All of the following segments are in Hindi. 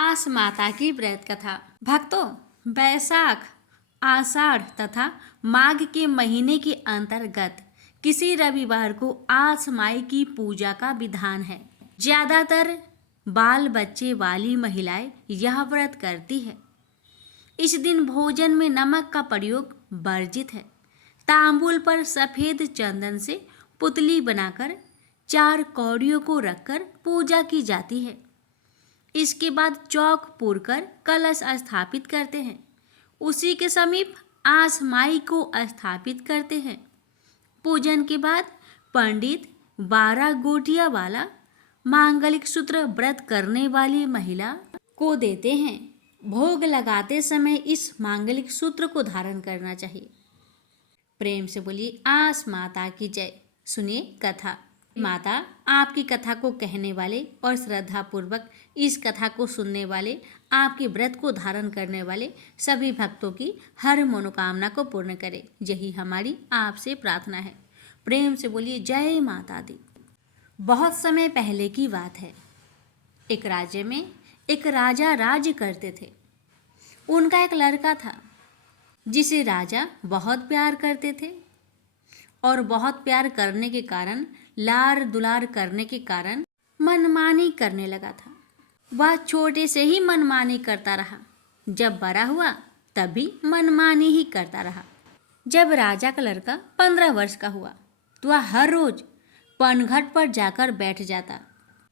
आस माता की व्रत कथा। भक्तों, बैसाख, आषाढ़ तथा माघ के महीने के अंतर्गत किसी रविवार को आस माई की पूजा का विधान है। ज्यादातर बाल बच्चे वाली महिलाएं यह व्रत करती है। इस दिन भोजन में नमक का प्रयोग वर्जित है। तांबूल पर सफेद चंदन से पुतली बनाकर 4 कौड़ियों को रखकर पूजा की जाती है। इसके बाद चौक पूरकर कलश स्थापित करते हैं। उसी के समीप आस माई को स्थापित करते हैं। पूजन के बाद पंडित 12 गोटिया वाला मांगलिक सूत्र व्रत करने वाली महिला को देते हैं। भोग लगाते समय इस मांगलिक सूत्र को धारण करना चाहिए। प्रेम से बोलिए आस माता की जय। सुनिए कथा। माता आपकी कथा को कहने वाले और श्रद्धा पूर्वक इस कथा को सुनने वाले, आपके व्रत को धारण करने वाले सभी भक्तों की हर मनोकामना को पूर्ण करे, यही हमारी आपसे प्रार्थना है। प्रेम से बोलिए जय माता दी। बहुत समय पहले की बात है। एक राज्य में एक राजा राज्य करते थे। उनका एक लड़का था जिसे राजा बहुत प्यार करते थे और बहुत प्यार करने के कारण, लार दुलार करने के कारण मनमानी करने लगा था। वह छोटे से ही मनमानी करता रहा। जब बड़ा हुआ तब भी मनमानी ही करता रहा। जब राजा का लड़का 15 वर्ष का हुआ तो वह हर रोज पनघट पर जाकर बैठ जाता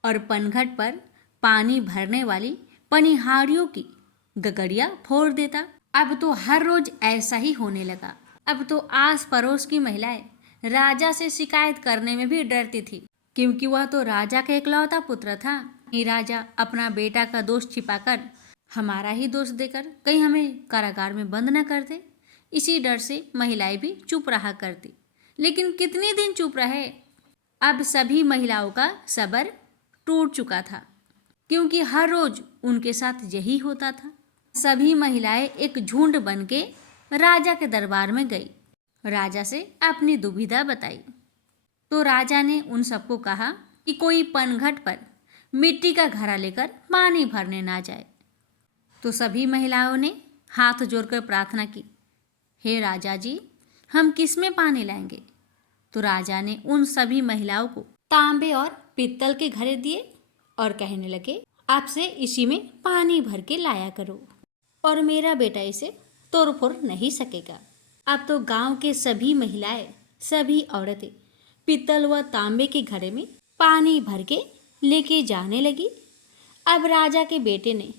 और पनघट पर पानी भरने वाली पनिहारियों की गगरिया फोड़ देता। अब तो हर रोज ऐसा ही होने लगा। अब तो आस पड़ोस की महिलाएं राजा से शिकायत करने में भी डरती थी, क्योंकि वह तो राजा का इकलौता पुत्र था। ये राजा अपना बेटा का दोष छिपाकर हमारा ही दोष देकर कहीं हमें कारागार में बंद न कर दे। इसी डर से महिलाएं भी चुप रहा करती। लेकिन कितने दिन चुप रहे। अब सभी महिलाओं का सब्र टूट चुका था, क्योंकि हर रोज उनके साथ यही होता था। सभी महिलाएं एक झुंड बन के राजा के दरबार में गई। राजा से अपनी दुविधा बताई तो राजा ने उन सबको कहा कि कोई पनघट पर मिट्टी का घड़ा लेकर पानी भरने ना जाए। तो सभी महिलाओं ने हाथ जोड़कर प्रार्थना की, हे राजा जी, हम किस में पानी लाएंगे? तो राजा ने उन सभी महिलाओं को तांबे और पीतल के घड़े दिए और कहने लगे, आपसे इसी में पानी भर के लाया करो और मेरा बेटा इसे तोड़ फोड़ नहीं सकेगा। अब तो गांव के सभी महिलाएं, सभी औरतें पीतल व तांबे के घड़े में पानी भर के लेके जाने लगी। अब राजा के बेटे ने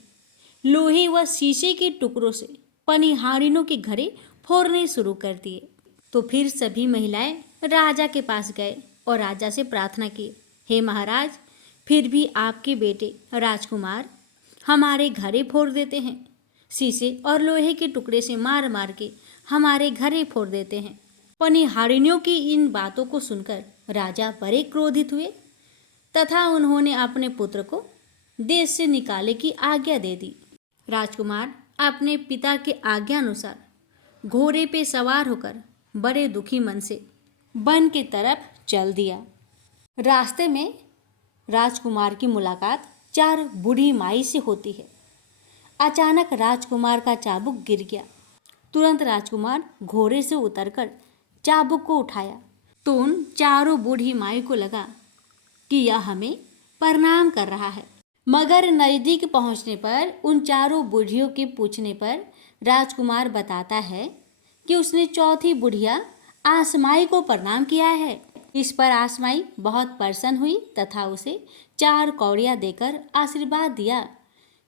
लोहे व शीशे के टुकड़ों से पनिहारिनों के घड़े फोड़ने शुरू कर दिए। तो फिर सभी महिलाएं राजा के पास गए और राजा से प्रार्थना की, हे महाराज, फिर भी आपके बेटे राजकुमार हमारे घड़े फोड़ देते हैं। शीशे और लोहे के टुकड़े से मार मार के हमारे घड़े फोड़ देते हैं। पनिहारिनियों की इन बातों को सुनकर राजा बड़े क्रोधित हुए तथा उन्होंने अपने पुत्र को देश से निकाले की आज्ञा दे दी। राजकुमार अपने पिता के आज्ञा अनुसार घोड़े पे सवार होकर बड़े दुखी मन से वन की तरफ चल दिया। रास्ते में राजकुमार की मुलाकात 4 बूढ़ी माई से होती है। अचानक राजकुमार का चाबुक गिर गया। तुरंत राजकुमार घोड़े से उतरकर चाबुक को उठाया तो उन 4 बूढ़ी माई को लगा कि यह हमें प्रणाम कर रहा है। मगर नजदीक पहुंचने पर उन 4 बूढ़ियों के पूछने पर राजकुमार बताता है कि उसने चौथी बुढ़िया आसमाई को प्रणाम किया है। इस पर आसमाई बहुत प्रसन्न हुई तथा उसे 4 कौड़ियाँ देकर आशीर्वाद दिया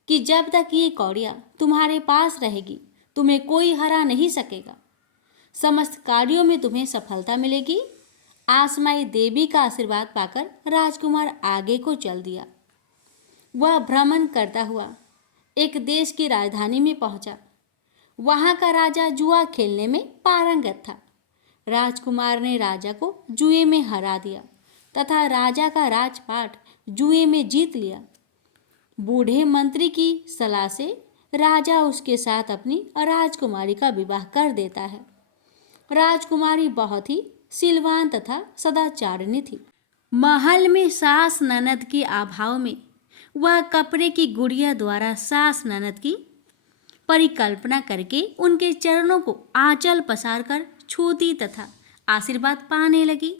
कि जब तक ये कौड़ियाँ तुम्हारे पास रहेगी तुम्हें कोई हरा नहीं सकेगा। समस्त कार्यों में तुम्हें सफलता मिलेगी। आसमाई देवी का आशीर्वाद पाकर राजकुमार आगे को चल दिया। वह भ्रमण करता हुआ एक देश की राजधानी में पहुंचा। वहां का राजा जुआ खेलने में पारंगत था। राजकुमार ने राजा को जुए में हरा दिया तथा राजा का राजपाट जुए में जीत लिया। बूढ़े मंत्री की सलाह से राजा उसके साथ अपनी राजकुमारी का विवाह कर देता है। राजकुमारी बहुत ही सिलवान तथा सदाचारिणी थी। महल में सास ननद के अभाव में वह कपड़े की गुड़िया द्वारा सास ननद की परिकल्पना करके उनके चरणों को आंचल पसार कर छूती तथा आशीर्वाद पाने लगी।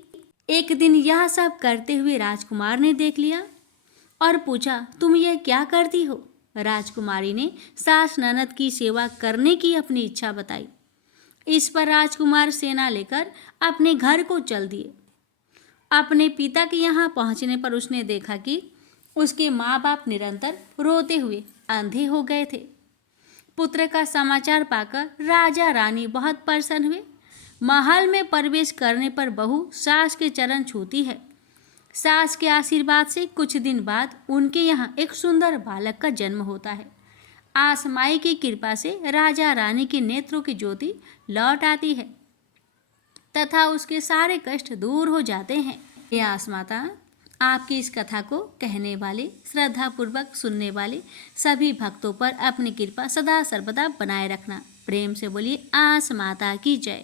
एक दिन यह सब करते हुए राजकुमार ने देख लिया और पूछा, तुम यह क्या करती हो? राजकुमारी ने सास ननद की सेवा करने की अपनी इच्छा बताई। इस पर राजकुमार सेना लेकर अपने घर को चल दिए। अपने पिता के यहाँ पहुँचने पर उसने देखा कि उसके माँ बाप निरंतर रोते हुए अंधे हो गए थे। पुत्र का समाचार पाकर राजा रानी बहुत प्रसन्न हुए। महल में प्रवेश करने पर बहू सास के चरण छूती है। सास के आशीर्वाद से कुछ दिन बाद उनके यहाँ एक सुंदर बालक का जन्म होता है। आसमाई की कृपा से राजा रानी के नेत्रों की ज्योति लौट आती है तथा उसके सारे कष्ट दूर हो जाते हैं। हे आसमाता, आपकी इस कथा को कहने वाले, श्रद्धापूर्वक सुनने वाले सभी भक्तों पर अपनी कृपा सदा सर्वदा बनाए रखना। प्रेम से बोलिए आस माता की जय।